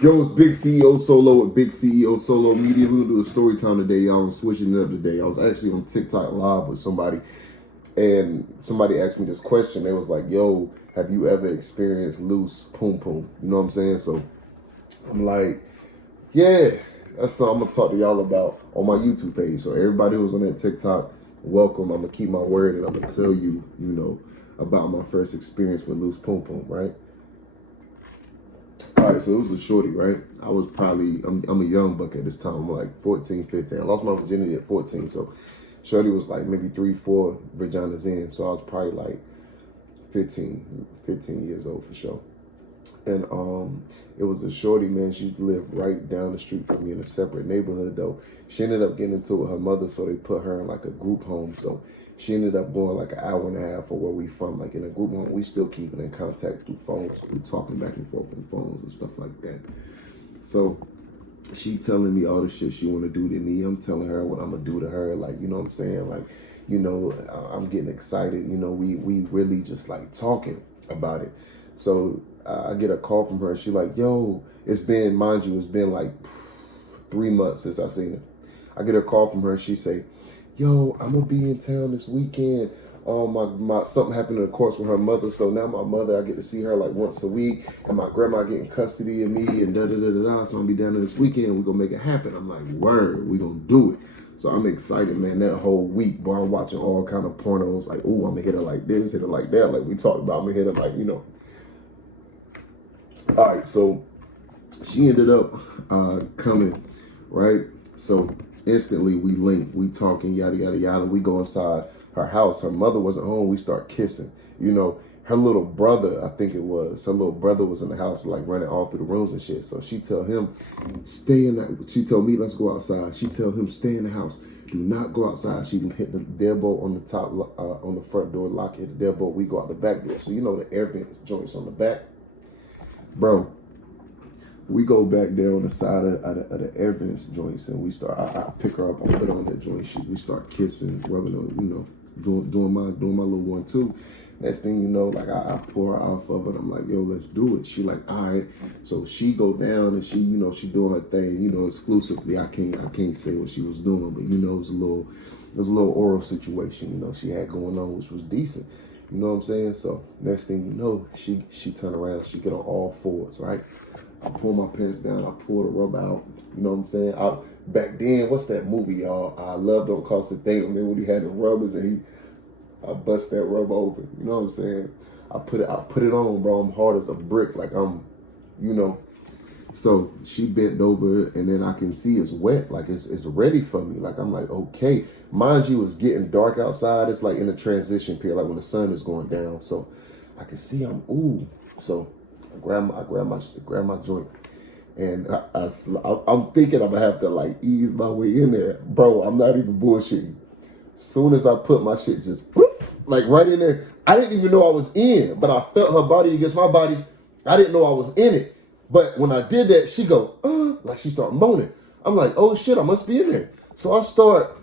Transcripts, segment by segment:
Yo, it's Big CEO Solo with Big CEO Solo Media. We're gonna do a story time today, y'all. I'm switching it up today. I was actually on TikTok live with somebody, and somebody asked me this question. They was like, "Yo, have you ever experienced loose poom poom?" You know what I'm saying? So I'm like, "Yeah." That's something I'm gonna talk to y'all about on my YouTube page. So everybody who's on that TikTok, welcome. I'm gonna keep my word and I'm gonna tell you, about my first experience with loose poom poom, right? All right, so it was a shorty, right? I was probably, I'm a young buck at this time. I'm like 14, 15. I lost my virginity at 14. So shorty was like maybe 3, 4 vaginas in. So I was probably like 15 years old for sure. And it was a shorty, man. She used to live right down the street from me in a separate neighborhood, though. She ended up getting into it with her mother, so they put her in like a group home. So she ended up going like an hour and a half from where we from, like in a group home. We still keeping in contact through phones. We talking back and forth on phones and stuff like that. So she telling me all the shit she want to do to me. I'm telling her what I'm gonna do to her. Like, you know what I'm saying? Like, I'm getting excited. We really just like talking about it. So I get a call from her. She like, yo, it's been like 3 months since I seen her. I get a call from her. She say, yo, I'm gonna be in town this weekend. My something happened, of course, with her mother. So now my mother, I get to see her like once a week, and my grandma getting custody of me, and da da da da da. So I'm gonna be down there this weekend. We're gonna make it happen. I'm like, word, we gonna do it. So I'm excited, man. That whole week, bro, I'm watching all kind of pornos. Like, ooh, I'm gonna hit her like this, hit her like that. Like we talked about, I'm gonna hit her like, All right, so she ended up coming, right? So instantly we link, we talking, yada, yada, yada. We go inside her house. Her mother wasn't home. We start kissing. Her little brother, I think it was, her little brother was in the house, like running all through the rooms and shit. So she tell him, stay in that. She told me, let's go outside. She tell him, stay in the house. Do not go outside. She hit the deadbolt on the top, on the front door, lock it, hit the deadbolt. We go out the back door. So the air vent joints on the back. Bro, we go back there on the side of the air vents joints, and we start. I pick her up, I put her on that joint. We start kissing, rubbing on, doing my little one too. Next thing you know, like I pour her off of it. I'm like, yo, let's do it. She like, all right. So she go down and she, she doing her thing, exclusively. I can't say what she was doing, but it was a little oral situation, she had going on, which was decent. You know what I'm saying? So next thing you know, she turn around, she get on all fours, right? I pull my pants down, I pull the rub out. You know what I'm saying? Back then, what's that movie, y'all? Love Don't Cost a Thing. I mean, when he had the rubbers and I bust that rub open. You know what I'm saying? I put it on, bro. I'm hard as a brick, like I'm. So she bent over, and then I can see it's wet, like it's ready for me. Like I'm like, okay. Mind you, it's getting dark outside. It's like in the transition period, like when the sun is going down. So I can see So I grab my joint, and I'm thinking I'm gonna have to like ease my way in there, bro. I'm not even bullshitting. Soon as I put my shit just whoop, like right in there, I didn't even know I was in, but I felt her body against my body. I didn't know I was in it. But when I did that, she go, like she start moaning. I'm like, oh shit, I must be in there. So I start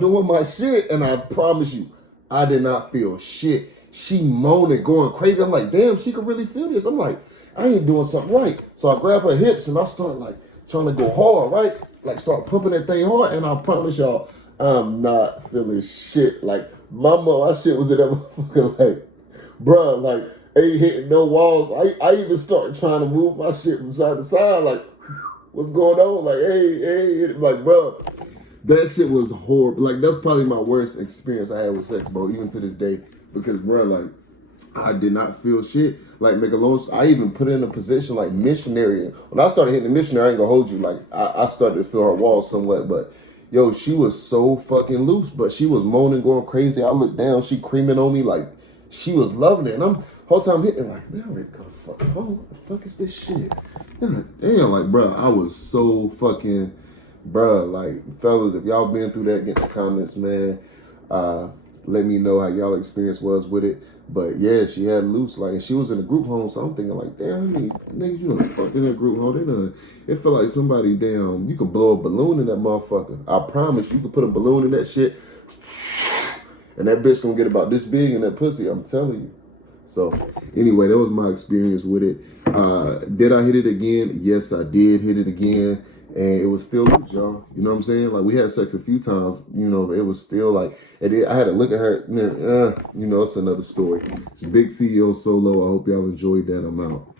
doing my shit, and I promise you, I did not feel shit. She moaning, going crazy. I'm like, damn, she could really feel this. I'm like, I ain't doing something right. So I grab her hips and I start like trying to go hard, right? Like start pumping that thing hard, and I promise y'all, I'm not feeling shit. Like my shit was in that motherfucker like, bruh, like, ain't hitting no walls. I even started trying to move my shit from side to side, like, what's going on? Like, hey, like, bro, that shit was horrible. Like, that's probably my worst experience I had with sex, bro, even to this day, because, bro, like, I did not feel shit. Like, I even put her in a position like missionary. When I started hitting the missionary, I ain't gonna hold you. Like, I started to feel her walls somewhat, but yo, she was so fucking loose, but she was moaning, going crazy. I looked down, she creaming on me like she was loving it. And I'm whole time hitting like, man, I'm ready to go fuck home. What the fuck is this shit? God damn, like, bro, I was so fucking, bro, like, fellas, if y'all been through that, get in the comments, man. Let me know how y'all experience was with it. But yeah, she had loose, like, and she was in a group home, so I'm thinking like, damn, I mean, niggas, you done fucked in a group home. It felt like somebody, damn, you could blow a balloon in that motherfucker. I promise you could put a balloon in that shit, and that bitch gonna get about this big in that pussy, I'm telling you. So anyway, that was my experience with it. Did I hit it again? Yes, I did hit it again. And it was still loose, y'all. You know what I'm saying? Like, we had sex a few times, you know, but it was still like, I had to look at her, you know, it's another story. It's Big CEO Solo. I hope y'all enjoyed that. I'm out.